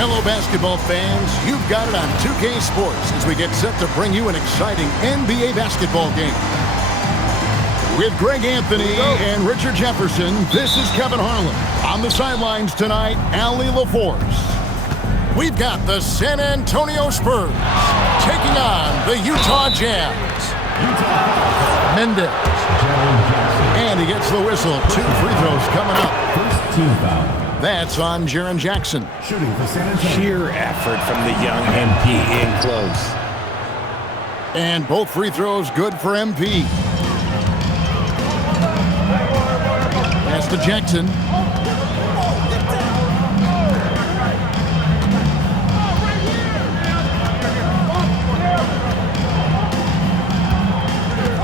Hello, basketball fans. You've got it on 2K Sports as we get set to bring you an exciting NBA basketball game. With Greg Anthony and Richard Jefferson, this is Kevin Harlan. On the sidelines tonight, Allie LaForce. We've got the San Antonio Spurs taking on the Utah Jazz. Mendez. And he gets the whistle. 2 free throws coming up. First team foul. That's on Jaren Jackson. Shooting for San Antonio. Sheer effort from the young MP in close. And both free throws good for MP. Pass to Jackson.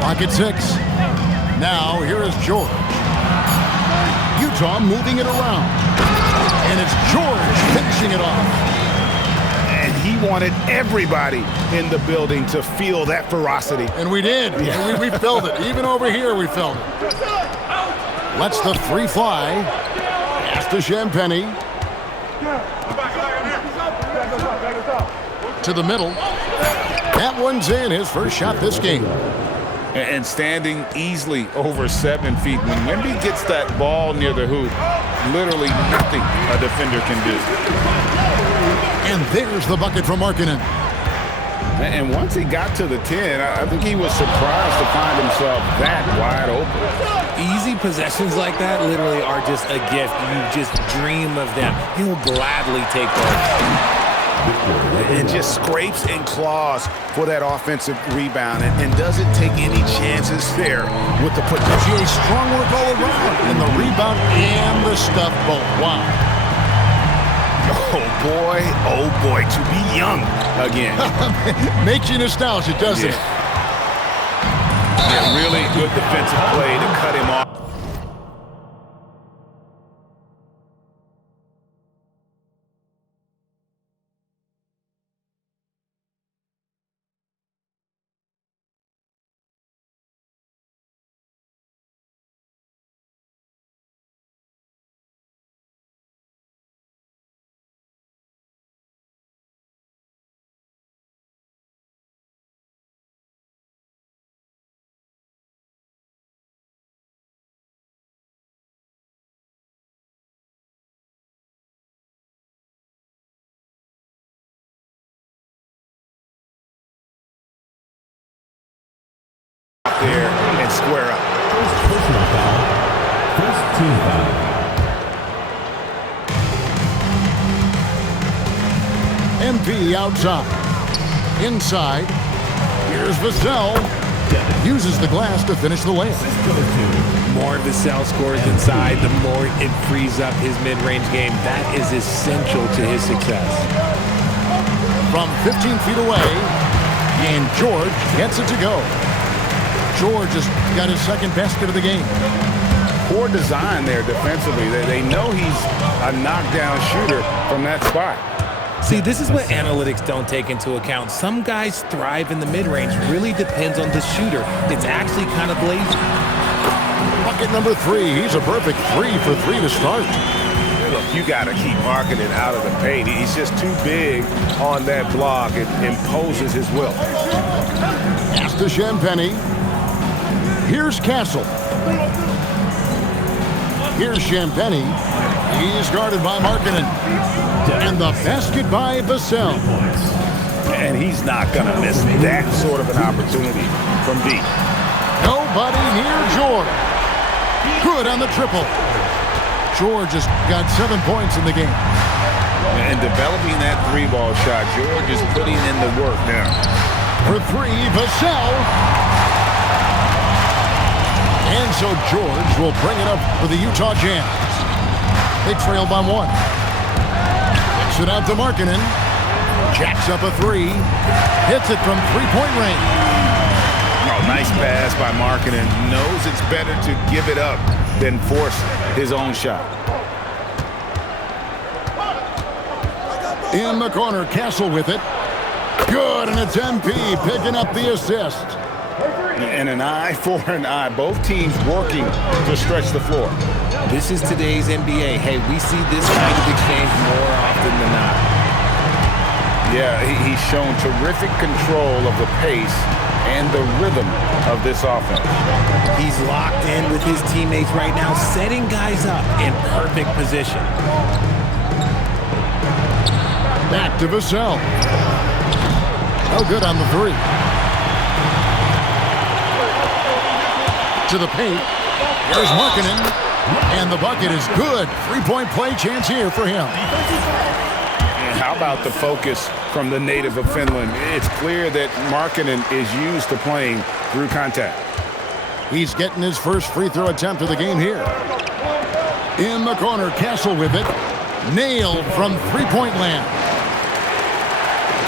Pocket 6. Now here is George. Utah moving it around. And it's George finishing it off. And he wanted everybody in the building to feel that ferocity. And we did. Yeah. We felt it. Even over here, we felt it. Lets the 3 fly. Pass to Champagny. To the middle. That one's in. His first shot this game. And standing easily over 7 feet. When Wemby gets that ball near the hoop, literally nothing a defender can do. And there's the bucket from Markkanen. And once he got to the 10, I think he was surprised to find himself that wide open. Easy possessions like that literally are just a gift. You just dream of them. He'll gladly take those. And just scrapes and claws for that offensive rebound and doesn't take any chances there with the put. GA, strong work all around in the rebound and the stuff both. Wow. Oh boy, to be young again. Makes you nostalgic, doesn't it? Yeah, really good defensive play to cut him off. There and square up. Personal foul. First team foul. MP outside. Inside. Here's Vassell. Uses the glass to finish the layup. More Vassell scores inside, the more it frees up his mid-range game. That is essential to his success. From 15 feet away, and George gets it to go. George has got his second basket of the game. Poor design there defensively. They know he's a knockdown shooter from that spot. See, this is what analytics don't take into account. Some guys thrive in the mid-range. Really depends on the shooter. It's actually kind of lazy. Bucket number 3. He's a perfect 3 for 3 to start. Look, you got to keep Markkanen out of the paint. He's just too big on that block. It imposes his will. Pass to Champagny. Here's Castle. Here's Champagny. He's guarded by Markkanen. And the basket by Vassell. And he's not going to miss that sort of an opportunity from deep. Nobody near George. Good on the triple. George has got 7 points in the game. And developing that 3-ball shot, George is putting in the work now. For 3, Vassell. And so George will bring it up for the Utah Jazz. They trail by 1. Kicks it out to Markkanen. Jacks up a 3. Hits it from 3-point range. Oh, nice pass by Markkanen. Knows it's better to give it up than force his own shot. In the corner, Castle with it. Good, and it's MP picking up the assist. And an eye for an eye. Both teams working to stretch the floor. This is today's NBA. Hey, we see this kind of exchange more often than not. Yeah, he's shown terrific control of the pace and the rhythm of this offense. He's locked in with his teammates right now, setting guys up in perfect position. Back to Vassell. No good on the three. To the paint. There's Markkanen. And the bucket is good. Three-point play chance here for him. And how about the focus from the native of Finland? It's clear that Markkanen is used to playing through contact. He's getting his first free throw attempt of the game here. In the corner, Castle with it. Nailed from three-point land.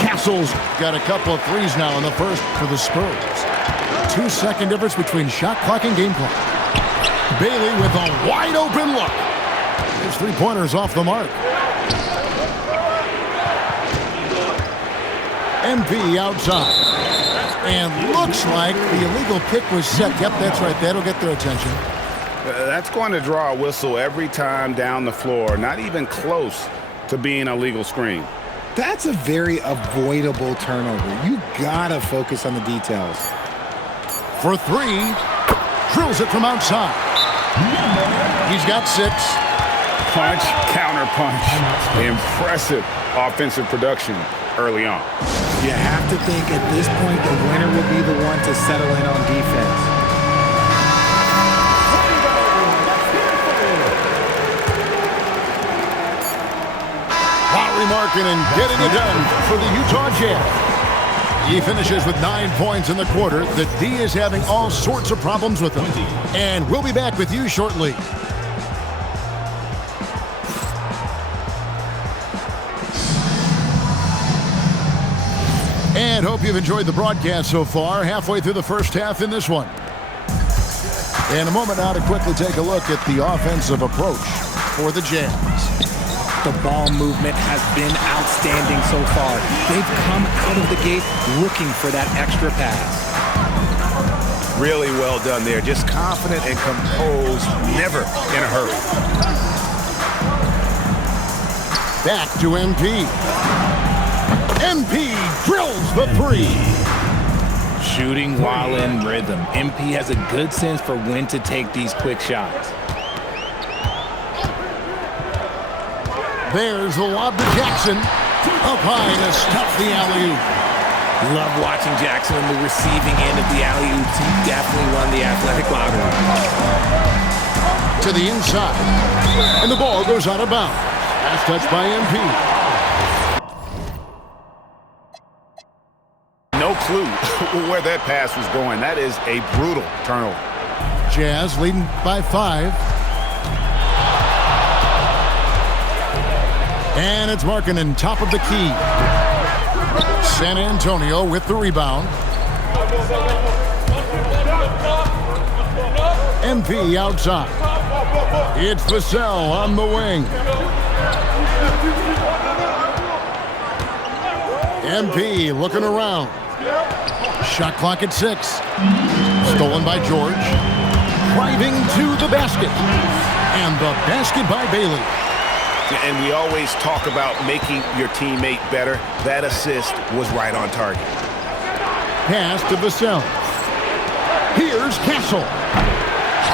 Castle's got a couple of threes now in the first for the Spurs. 2-second difference between shot clock and game clock. Bailey with a wide open look. His three-pointer's off the mark. MP outside. And looks like the illegal pick was set. Yep, that's right. That'll get their attention. That's going to draw a whistle every time down the floor. Not even close to being a legal screen. That's a very avoidable turnover. You gotta focus on the details. For three, drills it from outside. He's got 6. Punch, counter punch. Impressive offensive production early on. You have to think at this point the winner will be the one to settle in on defense. Markkanen getting it done for the Utah Jazz. He finishes with 9 points in the quarter. The D is having all sorts of problems with him. And we'll be back with you shortly. And hope you've enjoyed the broadcast so far. Halfway through the first half in this one. In a moment now to quickly take a look at the offensive approach for the Jazz. The ball movement has been outstanding so far. They've come out of the gate looking for that extra pass. Really well done there. Just confident and composed, never in a hurry. Back to MP. MP drills the three. Shooting while in rhythm. MP has a good sense for when to take these quick shots. There's the lob to Jackson. Up high to stuff the alley-oop. Love watching Jackson on the receiving end of the alley-oops. He definitely won the athletic lottery. To the inside. And the ball goes out of bounds. Last touch by MP. No clue where that pass was going. That is a brutal turnover. Jazz leading by 5. And it's Markkanen, top of the key. San Antonio with the rebound. MP outside. It's Vassell on the wing. MP looking around. Shot clock at 6. Stolen by George. Driving to the basket. And the basket by Bailey. And we always talk about making your teammate better. That assist was right on target. Pass to Vassell. Here's Castle.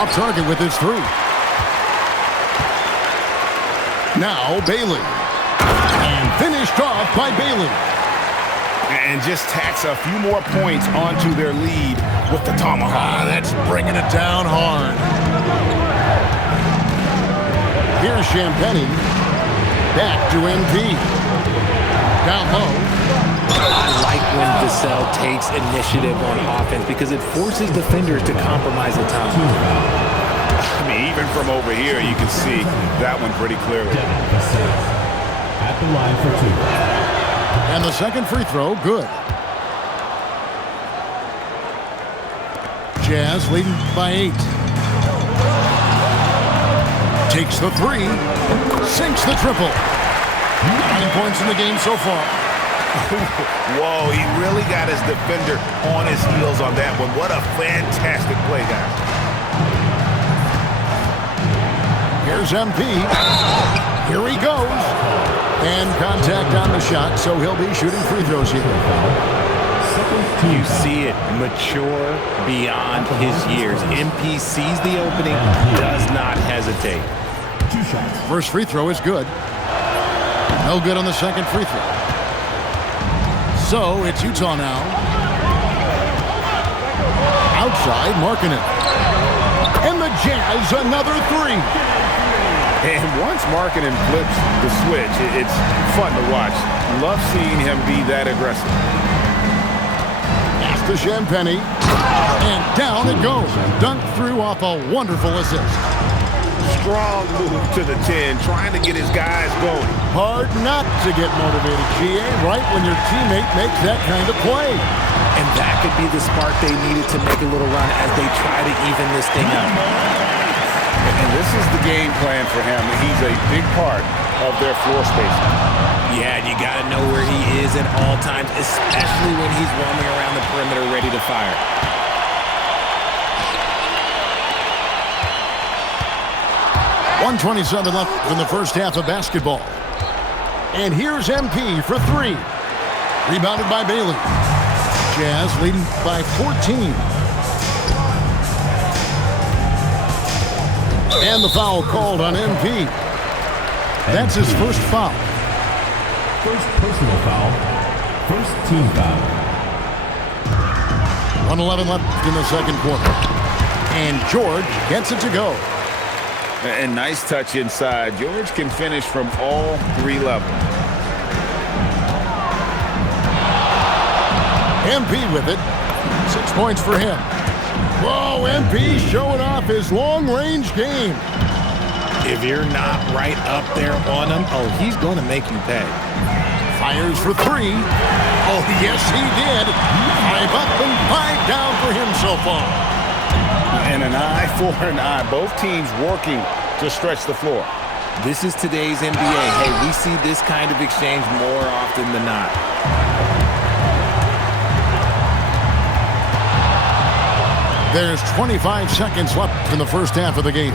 Off target with his 3. Now Bailey. And finished off by Bailey. And just tacks a few more points onto their lead with the tomahawk. That's bringing it down hard. Here's Champagnie. Back to MP. Down low. I like when Vassell takes initiative on offense because it forces defenders to compromise at times. I mean, even from over here, you can see that one pretty clearly. At the line for 2. And the second free throw, good. Jazz leading by 8. Takes the 3. Sinks the triple. 9 points in the game so far. Whoa, he really got his defender on his heels on that one. What a fantastic play, guys. Here's MP. Here he goes. And contact on the shot, so he'll be shooting free throws here. You see it mature beyond his years. MP sees the opening, does not hesitate. First free throw is good. No good on the second free throw. So it's Utah now. Outside, Markkanen. And the Jazz, another three. And once Markkanen flips the switch, it's fun to watch. Love seeing him be that aggressive. Pass to Champagny. And down it goes. Dunked through off a wonderful assist. Strong move to the 10, trying to get his guys going. Hard not to get motivated, GA, right when your teammate makes that kind of play. And that could be the spark they needed to make a little run as they try to even this thing up. And this is the game plan for him. He's a big part of their floor spacing. Yeah, you got to know where he is at all times, especially when he's roaming around the perimeter ready to fire. 1:27 left in the first half of basketball. And here's MP for three. Rebounded by Bailey. Jazz leading by 14. And the foul called on MP. That's his first foul. First personal foul. First team foul. 1:11 left in the second quarter. And George gets it to go. And nice touch inside. George can finish from all three levels. MP with it. 6 points for him. Whoa, MP showing off his long-range game. If you're not right up there on him, oh, he's going to make you pay. Fires for three. Oh, yes, he did. 5 up and 5 down for him so far. And an eye for an eye. Both teams working to stretch the floor. This is today's NBA. Hey, we see this kind of exchange more often than not. There's 25 seconds left in the first half of the game.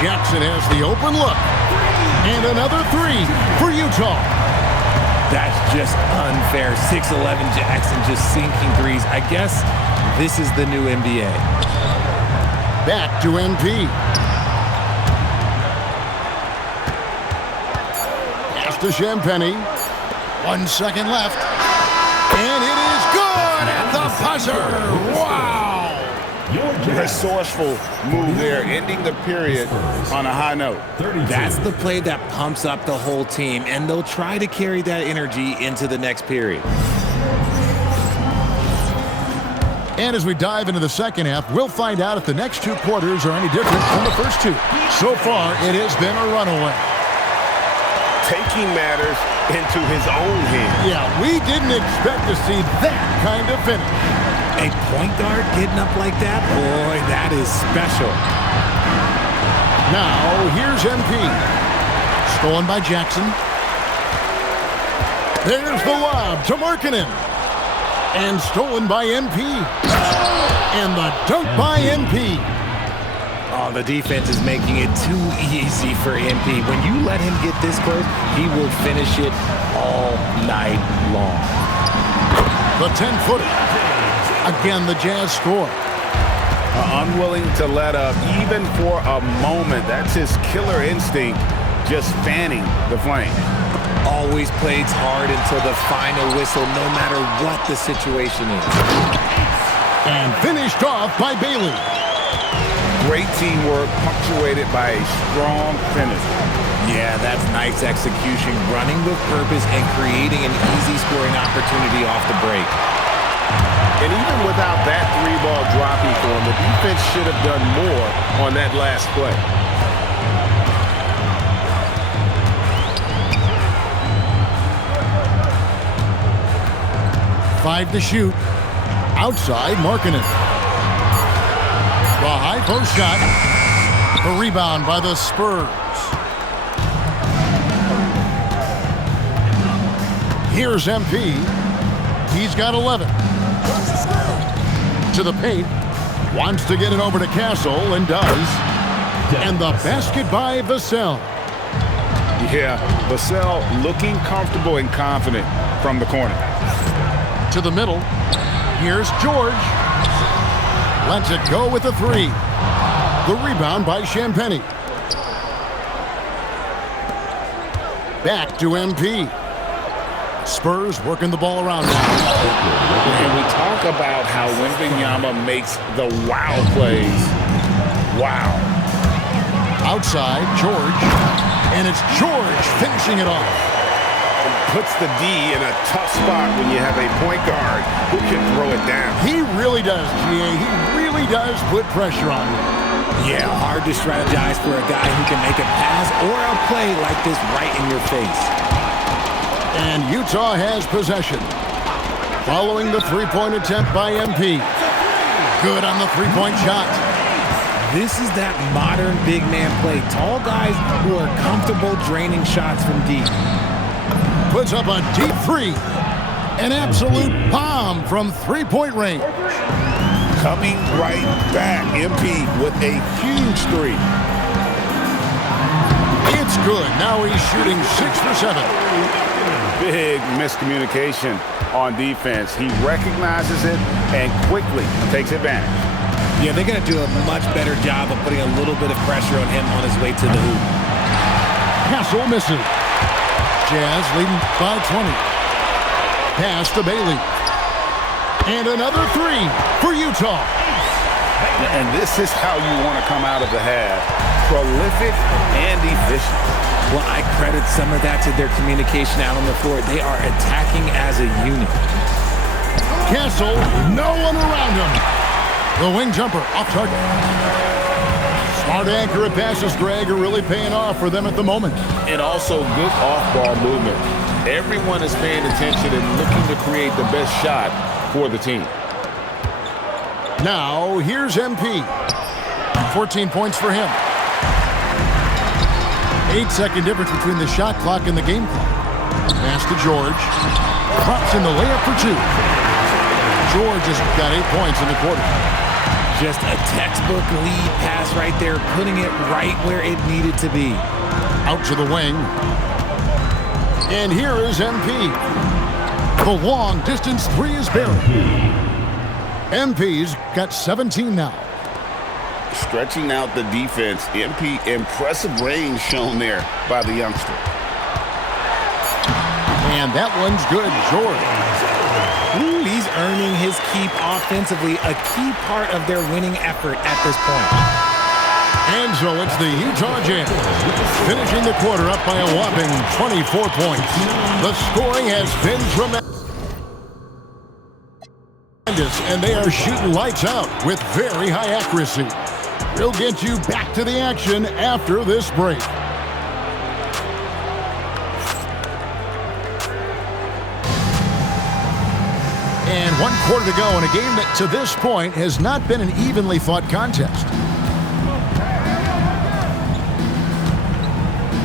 Jackson has the open look. And another three for Utah. That's just unfair. 6'11" Jackson just sinking threes. I guess this is the new NBA. Back to MP. Pass to Champagny. 1 second left. And it is good at the buzzer. Wow. Resourceful move there, ending the period on a high note. That's the play that pumps up the whole team, and they'll try to carry that energy into the next period. And as we dive into the second half, we'll find out if the next 2 quarters are any different from the first 2. So far, it has been a runaway. Taking matters into his own hands. Yeah, we didn't expect to see that kind of finish. A point guard getting up like that? Boy, that is special. Now, here's MP. Stolen by Jackson. There's the lob to Markkanen. And stolen by MP. And the dunk by MP. Oh, the defense is making it too easy for MP. When you let him get this close, he will finish it all night long. The 10-footer. Again, the Jazz score. Unwilling to let up even for a moment. That's his killer instinct, just fanning the flame. Always plays hard until the final whistle, no matter what the situation is. And finished off by Bailey. Great teamwork, punctuated by a strong finish. Yeah, that's nice execution, running with purpose and creating an easy scoring opportunity off the break. And even without that 3-ball dropping for him, the defense should have done more on that last play. Five to shoot. Outside, Markkanen. The high post shot. A rebound by the Spurs. Here's MP. He's got 11. To the paint. Wants to get it over to Castle and does. And the basket by Vassell. Yeah, Vassell looking comfortable and confident from the corner. To the middle. Here's George. Lets it go with a three. The rebound by Champagnie. Back to MP. Spurs working the ball around now. And we talk about how Wembanyama makes the wow plays. Wow. Outside, George. And it's George finishing it off. Puts the D in a tough spot when you have a point guard who can throw it down. He really does, GA. He really does put pressure on you. Yeah, hard to strategize for a guy who can make a pass or a play like this right in your face. And Utah has possession. Following the three-point attempt by MP. Good on the three-point shot. This is that modern big man play. Tall guys who are comfortable draining shots from deep. Puts up a deep three. An absolute bomb from three-point range. Coming right back, MP with a huge three. It's good. Now he's shooting 6 for 7. Big miscommunication on defense. He recognizes it and quickly takes advantage. Yeah, they're going to do a much better job of putting a little bit of pressure on him on his way to the hoop. Castle misses. Jazz leading by 20. Pass to Bailey. And another three for Utah. And this is how you want to come out of the half. Prolific and efficient. Well, I credit some of that to their communication out on the floor. They are attacking as a unit. Castle, no one around him. The wing jumper off target. Smart accurate passes, Greg, are really paying off for them at the moment. And also good off-ball movement. Everyone is paying attention and looking to create the best shot for the team. Now, here's MP. 14 points for him. 8-second difference between the shot clock and the game clock. Pass to George. Drops in the layup for two. George has got 8 points in the quarter. Just a textbook lead pass right there, putting it right where it needed to be. Out to the wing. And here is MP. The long distance three is buried. MP's got 17 now. Stretching out the defense. MP, impressive range shown there by the youngster. And that one's good, George. Ooh, he's earning his keep offensively, a key part of their winning effort at this point. And so it's the Utah Jazz finishing the quarter up by a whopping 24 points. The scoring has been tremendous. And they are shooting lights out with very high accuracy. We'll get you back to the action after this break. And 1 quarter to go in a game that to this point has not been an evenly fought contest.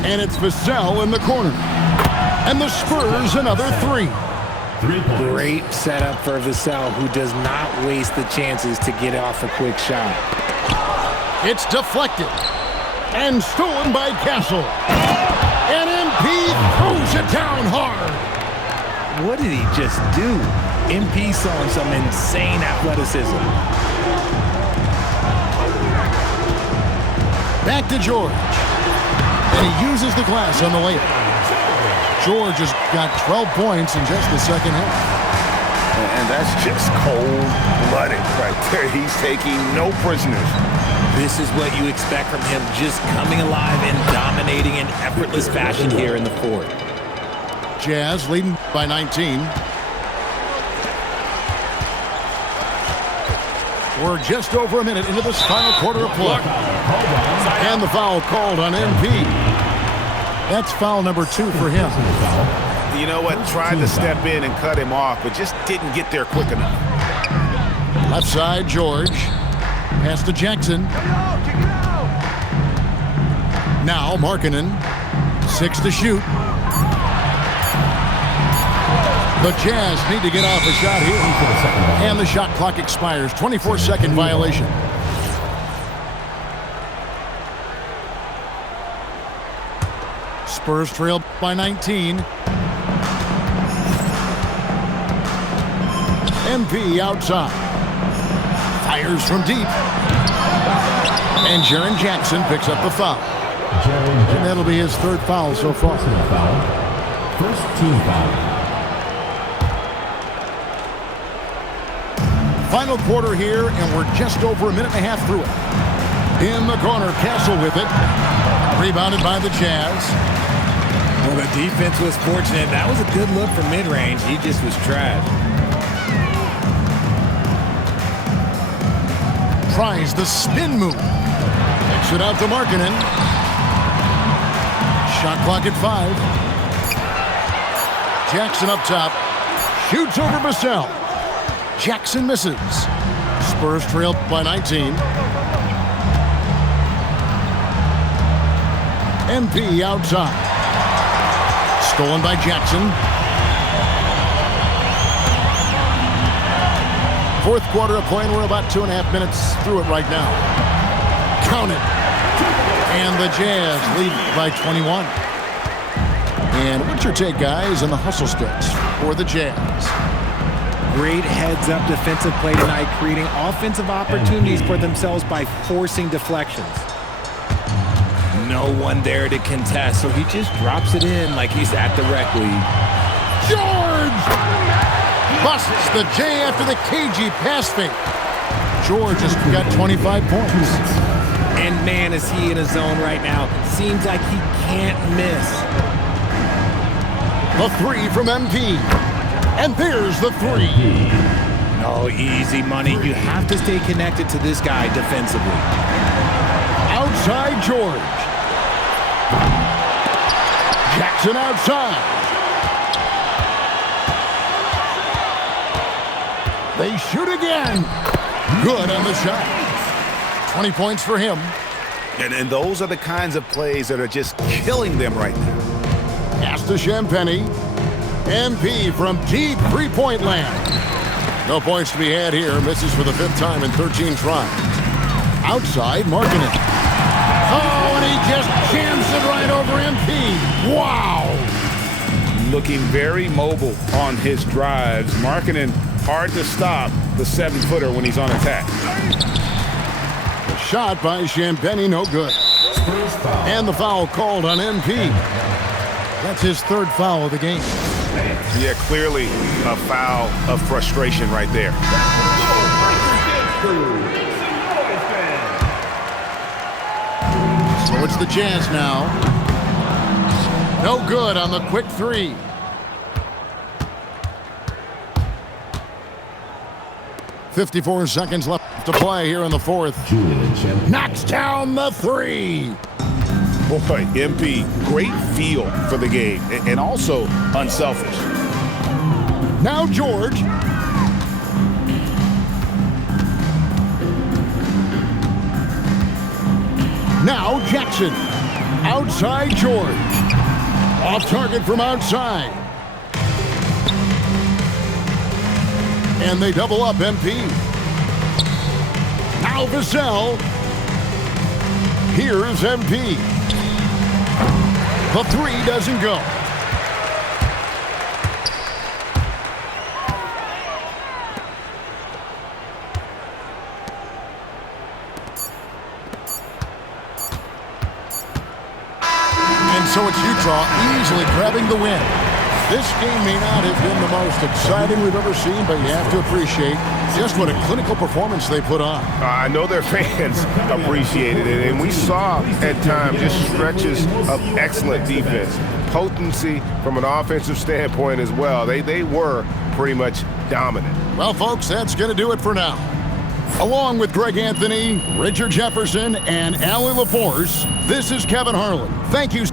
And it's Vassell in the corner. And the Spurs another three. Great setup for Vassell, who does not waste the chances to get off a quick shot. It's deflected and stolen by Castle. And MP throws it down hard. What did he just do? MP showing some insane athleticism. Back to George. And he uses the glass on the layup. George has got 12 points in just the second half. And that's just cold-blooded right there. He's taking no prisoners. This is what you expect from him, just coming alive and dominating in effortless fashion here in the fourth. Jazz leading by 19. We're just over a minute into this final quarter of play. And the foul called on MP. That's foul number 2 for him. You know what? Tried to step in and cut him off, but just didn't get there quick enough. Left side, George. Pass to Jackson. Now Markkanen. 6 to shoot. The Jazz need to get off a shot here. And the shot clock expires. 24-second violation. Spurs trail by 19. MP outside. Fires from deep. And Jaren Jackson picks up the foul. And that'll be his third foul so far. First team foul. Final quarter here, and we're just over a minute and a half through it. In the corner, Castle with it. Rebounded by the Jazz. Well, the defense was fortunate. That was a good look from mid-range. He just was trash. Tries the spin move. Takes it out to Markkanen. Shot clock at 5. Jackson up top. Shoots over Vassell. Jackson misses. Spurs trail by 19. MP outside. Stolen by Jackson. Fourth quarter of play, and we're about 2.5 minutes through it right now. Count it. And the Jazz lead by 21. And what's your take, guys, on the hustle sticks for the Jazz? Great heads-up defensive play tonight, creating offensive opportunities for themselves by forcing deflections. No one there to contest, so he just drops it in like he's at the rec league. George! Busts the J after the KG pass fake. George has got 25 points. And man, is he in a zone right now. Seems like he can't miss. The 3 from MP. And there's the 3. No, easy money. You have to stay connected to this guy defensively. Outside George. Jackson outside. They shoot again. Good on the shot. 20 points for him. And those are the kinds of plays that are just killing them right now. Pass to Champagnie. MP from deep three-point land. No points to be had here. Misses for the 5th time in 13 tries. Outside, Markkanen. Oh, and he just jams it right over MP. Wow! Looking very mobile on his drives. Markkanen hard to stop the 7-footer when he's on attack. The shot by Champagnie, no good. And the foul called on MP. That's his 3rd foul of the game. Yeah, clearly a foul of frustration right there. So it's the Jazz now. No good on the quick 3. .54 seconds left to play here in the 4th. Knocks down the 3. Boy, MP, great feel for the game and also unselfish. Now George. Now Jackson. Outside George. Off target from outside. And they double up MP. Now Vassell. Here's MP. The 3 doesn't go. And so it's Utah easily grabbing the win. This game may not have been the most exciting we've ever seen, but you have to appreciate just what a clinical performance they put on. I know their fans appreciated it, and we saw at times just stretches of excellent defense. Potency from an offensive standpoint as well. They were pretty much dominant. Well, folks, that's going to do it for now. Along with Greg Anthony, Richard Jefferson, and Allie LaForce, this is Kevin Harlan. Thank you